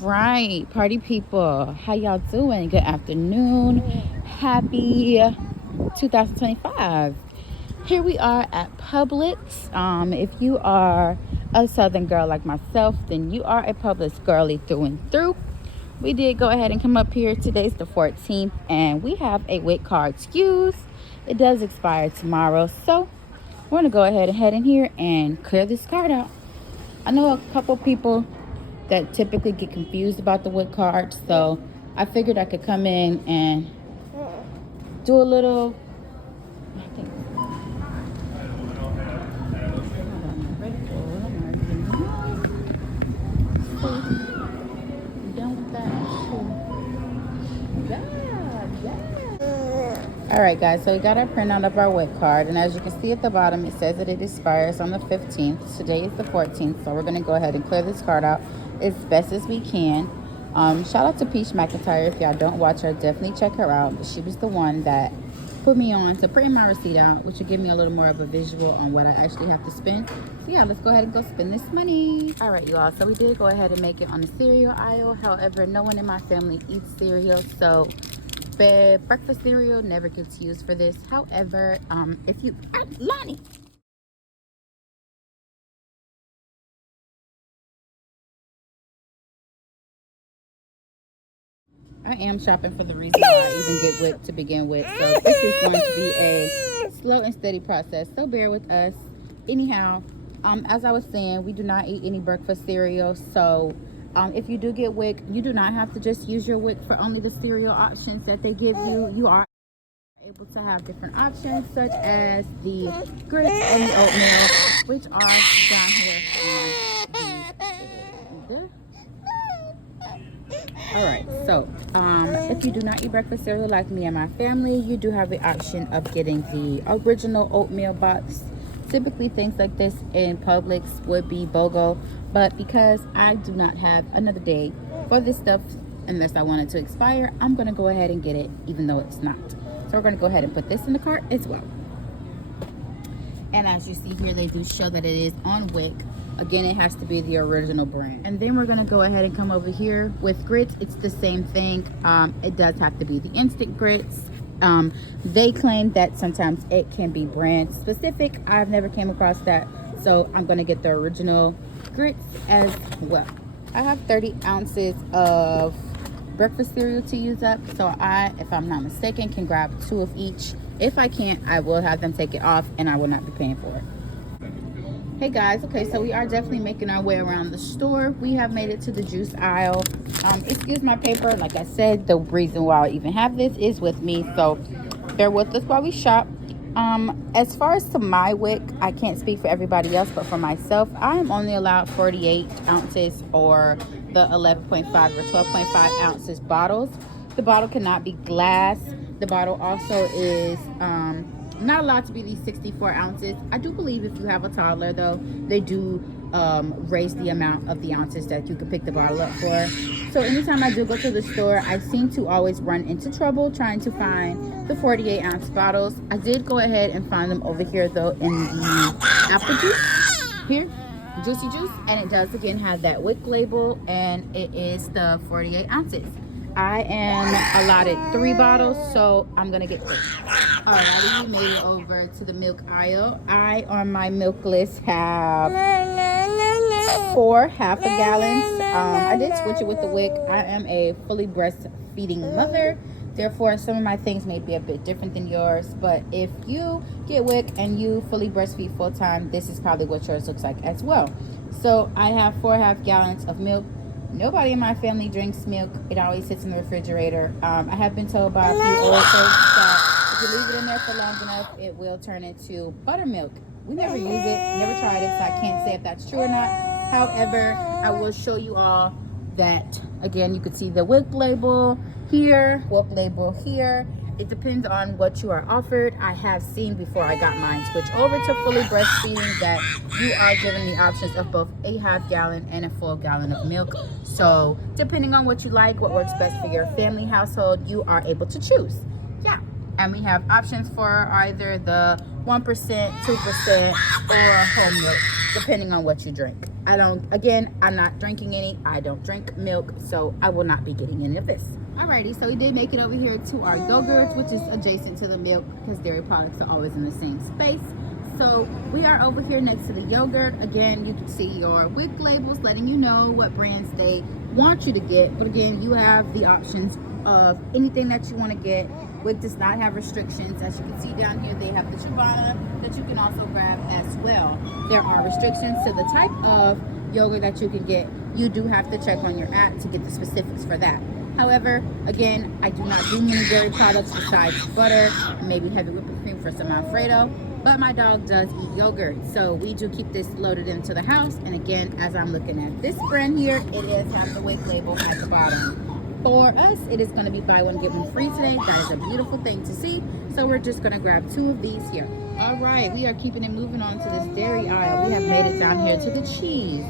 right, party people, how y'all doing? Good afternoon. Happy 2025. Here we are at Publix. If you are a Southern girl like myself, then you are a Publix girly through and through. We did go ahead and come up here. Today's the 14th, and we have a WIC card SKUs. It does expire tomorrow, so we're gonna go ahead and head in here and clear this card out. I know a couple people that typically get confused about the WIC card, so I figured I could come in and do a little, I think, all right, guys, so we got our printout of our WIC card, and as you can see at the bottom, it says that it expires on the 15th. Today is the 14th, so we're going to go ahead and clear this card out as best as we can. Shout out to Peach McIntyre. If y'all don't watch her, definitely check her out. But she was the one that put me on to print my receipt out, which will give me a little more of a visual on what I actually have to spend. So yeah, let's go ahead and go spend this money. All right, you all, so we did go ahead and make it on the cereal aisle. However, no one in my family eats cereal, so breakfast cereal never gets used for this. However, if you Lonnie, I am shopping for the reason why I even get WIC to begin with. So this is going to be a slow and steady process, so bear with us. Anyhow, as I was saying, we do not eat any breakfast cereal, so if you do get WIC, you do not have to just use your WIC for only the cereal options that they give you. You are able to have different options, such as the grits and the oatmeal, which are down here on the all right, so if you do not eat breakfast cereal like me and my family, you do have the option of getting the original oatmeal box. Typically things like this in Publix would be BOGO, but because I do not have another day for this stuff unless I want it to expire, I'm going to go ahead and get it even though it's not. So we're going to go ahead and put this in the cart as well. And as you see here, they do show that it is on WIC. Again, it has to be the original brand. And then we're going to go ahead and come over here with grits. It's the same thing. It does have to be the instant grits. They claim that sometimes it can be brand specific. I've never came across that, so I'm going to get the original grits as well. I have 30 ounces of breakfast cereal to use up, so I, if I'm not mistaken, can grab 2 of each. If I can't, I will have them take it off and I will not be paying for it. Hey guys, okay, so we are definitely making our way around the store. We have made it to the juice aisle. Excuse my paper. Like I said, the reason why I even have this is with me, so bear with us while we shop. As far as to my WIC, I can't speak for everybody else, but for myself, I am only allowed 48 ounces or the 11.5 or 12.5 ounces bottles. The bottle cannot be glass. The bottle also is not allowed to be these 64 ounces. I do believe if you have a toddler, though, they do raise the amount of the ounces that you can pick the bottle up for. So anytime I do go to the store, I seem to always run into trouble trying to find the 48 ounce bottles. I did go ahead and find them over here, though, in the apple juice here, Juicy Juice, and it does again have that WIC label, and it is the 48 ounces. I am allotted 3 bottles, so I'm gonna get 3. Alrighty, we made it over to the milk aisle. I, on my milk list, have 4 half-a-gallons. I did switch it with the WIC. I am a fully breastfeeding mother, therefore some of my things may be a bit different than yours, but if you get WIC and you fully breastfeed full-time, this is probably what yours looks like as well. So I have 4 half-gallons of milk. Nobody in my family drinks milk. It always sits in the refrigerator. I have been told by a few old folks that if you leave it in there for long enough, it will turn into buttermilk. We never use it, never tried it, so I can't say if that's true or not. However, I will show you all that, again, you can see the WIC label here, WIC label here. It depends on what you are offered. I have seen before I got mine switch over to fully breastfeeding that you are given the options of both a half-gallon and a full gallon of milk. So depending on what you like, what works best for your family household, you are able to choose. Yeah, and we have options for either the 1%, 2%, or whole milk, depending on what you drink. I'm not drinking any. I don't drink milk, so I will not be getting any of this. Alrighty, so we did make it over here to our yogurts, which is adjacent to the milk because dairy products are always in the same space. So we are over here next to the yogurt. Again, you can see your WIC labels letting you know what brands they want you to get. But again, you have the options of anything that you want to get. WIC does not have restrictions. As you can see down here, they have the ciabatta that you can also grab as well. There are restrictions to the type of yogurt that you can get. You do have to check on your app to get the specifics for that. However, again, I do not do many dairy products besides butter, maybe heavy whipping cream for some Alfredo. But my dog does eat yogurt, so we do keep this loaded into the house. And again, as I'm looking at this brand here, it is have the WIC label at the bottom. For us, it is going to be buy one get one free today. That is a beautiful thing to see. So we're just going to grab 2 of these here. All right, we are keeping it moving on to this dairy aisle. We have made it down here to the cheese.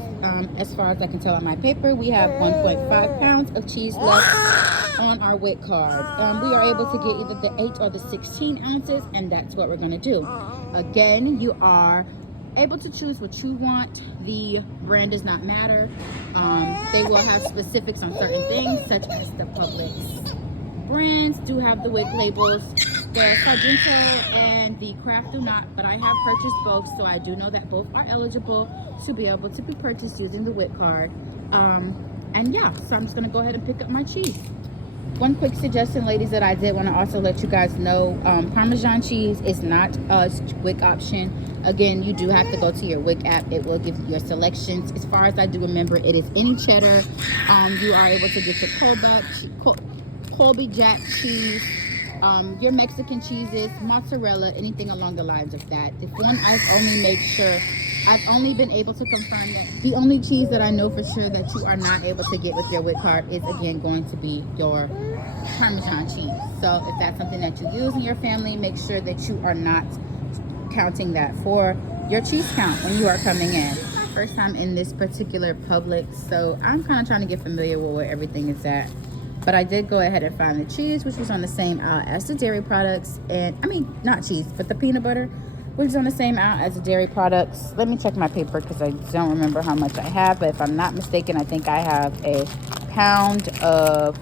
As far as I can tell on my paper, we have 1.5 pounds of cheese left on our WIC card. We are able to get either the 8 or the 16 ounces, and that's what we're going to do. Again, you are able to choose what you want. The brand does not matter. They will have specifics on certain things, such as the Publix brands do have the WIC labels. The Sargento and the Kraft do not, but I have purchased both, so I do know that both are eligible to be able to be purchased using the WIC card. And yeah, so I'm just gonna go ahead and pick up my cheese. One quick suggestion, ladies, that I did want to also let you guys know, Parmesan cheese is not a WIC option. Again, you do have to go to your WIC app. It will give you your selections. As far as I do remember, it is any cheddar. You are able to get your Colby Jack cheese, your Mexican cheeses, mozzarella, anything along the lines of that. If one, I've only been able to confirm that the only cheese that I know for sure that you are not able to get with your WIC card is again going to be your Parmesan cheese. So if that's something that you use in your family, make sure that you are not counting that for your cheese count when you are coming in. First time in this particular Publix, so I'm kind of trying to get familiar with where everything is at. But I did go ahead and find the cheese, which was on the same aisle as the dairy products. And I mean, not cheese, but the peanut butter, which is on the same aisle as the dairy products. Let me check my paper because I don't remember how much I have. But if I'm not mistaken, I think I have a pound of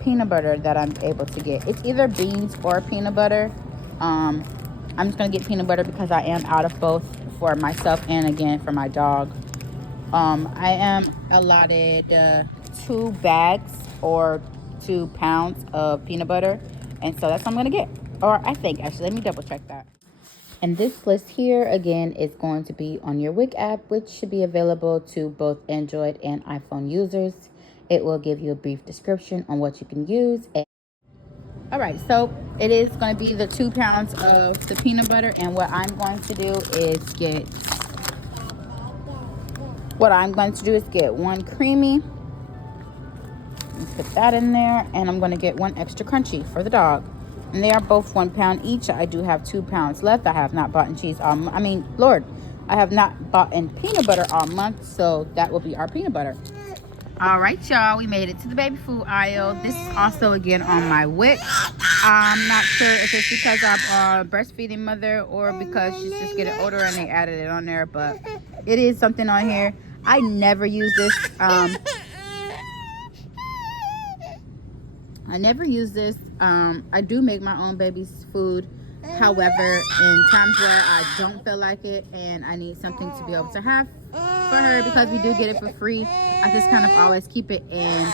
peanut butter that I'm able to get. It's either beans or peanut butter. I'm just going to get peanut butter because I am out of both for myself and again for my dog. I am allotted 2 bags or 2 pounds of peanut butter, and so that's what I'm gonna get, or I think actually, let me double check that. And this list here again is going to be on your WIC app, which should be available to both Android and iPhone users. It will give you a brief description on what you can use. All right, so it is going to be the 2 pounds of the peanut butter, and what I'm going to do is get 1 creamy. Let's put that in there, and I'm going to get 1 extra crunchy for the dog. And they are both 1 pound each. I do have 2 pounds left. I have not bought in cheese I have not bought in peanut butter all month, so that will be our peanut butter. All right, y'all, we made it to the baby food aisle. This is also again on my WIC. I'm not sure if it's because I'm a breastfeeding mother or because she's just getting older and they added it on there, but it is something on here. I never use this. I never use this. I do make my own baby's food. However, in times where I don't feel like it and I need something to be able to have for her, because we do get it for free, I just kind of always keep it in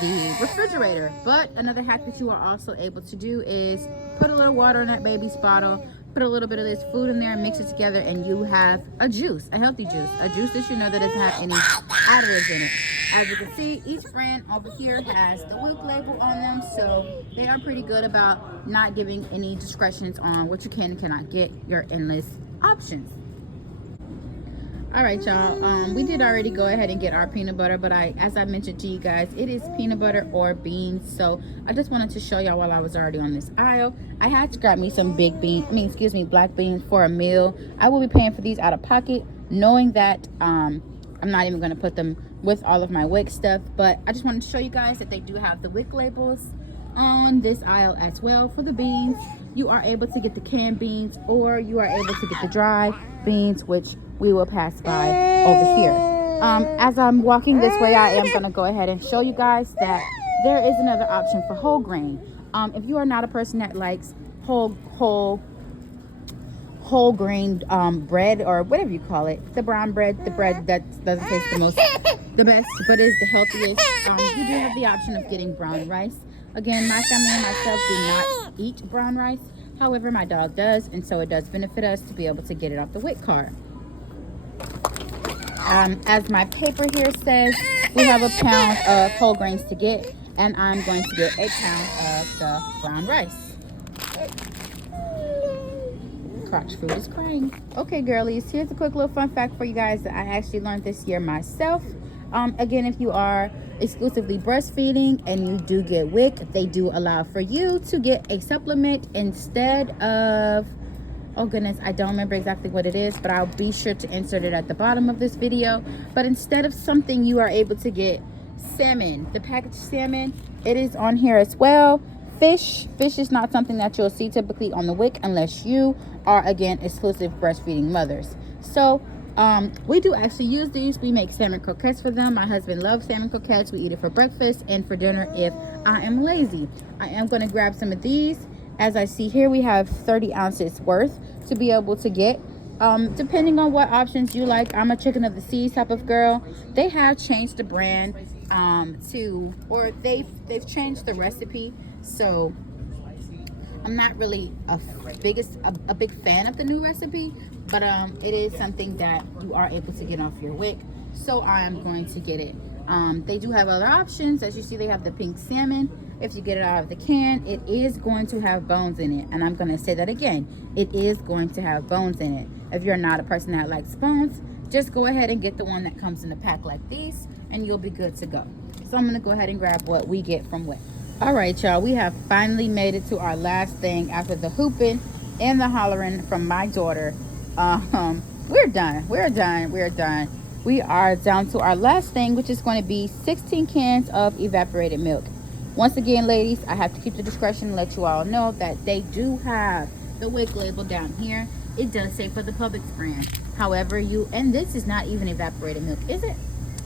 the refrigerator. But another hack that you are also able to do is put a little water in that baby's bottle, put a little bit of this food in there and mix it together, and you have a juice, a healthy juice, a juice that you know that doesn't have any additives in it. As you can see, each brand over here has the WIC label on them, so they are pretty good about not giving any discretions on what you can and cannot get, your endless options. All right, y'all, we did already go ahead and get our peanut butter, but as I mentioned to you guys, it is peanut butter or beans. So I just wanted to show y'all while I was already on this aisle, I had to grab me some black beans for a meal. I will be paying for these out of pocket, knowing that I'm not even going to put them with all of my WIC stuff, but I just wanted to show you guys that they do have the WIC labels on this aisle as well. For the beans, you are able to get the canned beans, or you are able to get the dry beans, which we will pass by over here. As I'm walking this way, I am going to go ahead and show you guys that there is another option for whole grain. If you are not a person that likes whole grain bread, or whatever you call it, the brown bread, the bread that doesn't taste the best, but is the healthiest, you do have the option of getting brown rice. Again, my family and myself do not eat brown rice. However, my dog does, and so it does benefit us to be able to get it off the WIC card. As my paper here says, we have a pound of whole grains to get, and I'm going to get a pound of the brown rice. Crotch food is crying. Okay, girlies, here's a quick little fun fact for you guys that I actually learned this year myself. Again, if you are exclusively breastfeeding and you do get WIC, they do allow for you to get a supplement instead of, oh goodness, I don't remember exactly what it is, but I'll be sure to insert it at the bottom of this video. But instead of something, you are able to get salmon, the packaged salmon. It is on here as well. Fish is not something that you'll see typically on the WIC unless you are, again, exclusive breastfeeding mothers. So we do actually use these. We make salmon croquettes for them. My husband loves salmon croquettes. We eat it for breakfast and for dinner if I am lazy. I am going to grab some of these. As I see here, we have 30 ounces worth to be able to get. Depending on what options you like, I'm a chicken of the seas type of girl. They have changed the brand they've changed the recipe. So I'm not really a big fan of the new recipe, but it is something that you are able to get off your WIC, so I'm going to get it. They do have other options. As you see, they have the pink salmon. If you get it out of the can, it is going to have bones in it, and I'm going to say that again, it is going to have bones in it. If you're not a person that likes bones, just go ahead and get the one that comes in a pack like these, and you'll be good to go. So I'm going to go ahead and grab what we get from WIC. All right, y'all, we have finally made it to our last thing after the hooping and the hollering from my daughter. We're done. We are down to our last thing, which is going to be 16 cans of evaporated milk. Once again, ladies, I have to keep the discretion and let you all know that they do have the WIC label down here. It does say for the Publix brand. However, and this is not even evaporated milk, is it?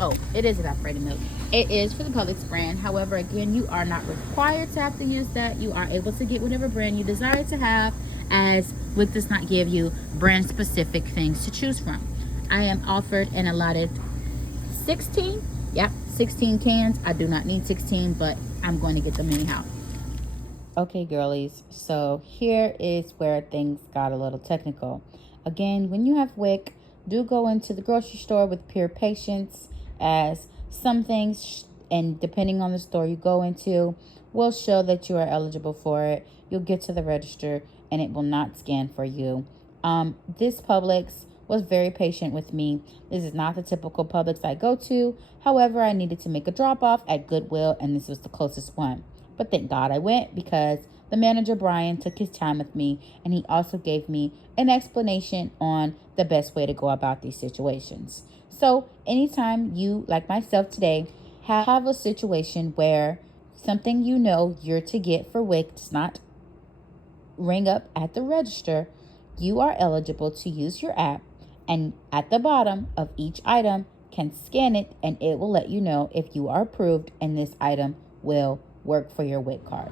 Oh, it is evaporated milk. It is for the Publix brand. However, again, you are not required to have to use that. You are able to get whatever brand you desire to have, as WIC does not give you brand specific things to choose from. I am offered and allotted 16. Yep, 16 cans. I do not need 16, but I'm going to get them anyhow. Okay, girlies, so here is where things got a little technical. Again, when you have WIC, do go into the grocery store with pure patience, as some things, and depending on the store you go into, will show that you are eligible for it. You'll get to the register and it will not scan for you. This Publix was very patient with me. This is not the typical Publix I go to. However, I needed to make a drop off at Goodwill, and this was the closest one. But thank God I went, because the manager, Brian, took his time with me, and he also gave me an explanation on the best way to go about these situations. So anytime you, like myself today, have a situation where something you know you're to get for WIC does not ring up at the register, you are eligible to use your app, and at the bottom of each item can scan it, and it will let you know if you are approved and this item will work for your WIC card.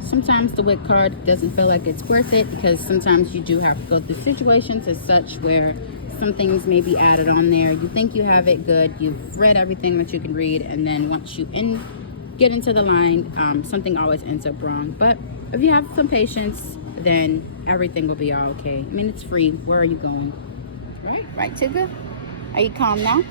Sometimes the WIC card doesn't feel like it's worth it, because sometimes you do have to go through situations as such where some things may be added on there. You think you have it good, you've read everything that you can read, and then once you get into the line, something always ends up wrong. But if you have some patience, then everything will be all okay. I mean, it's free. Where are you going? Right, Tigger? Are you calm now?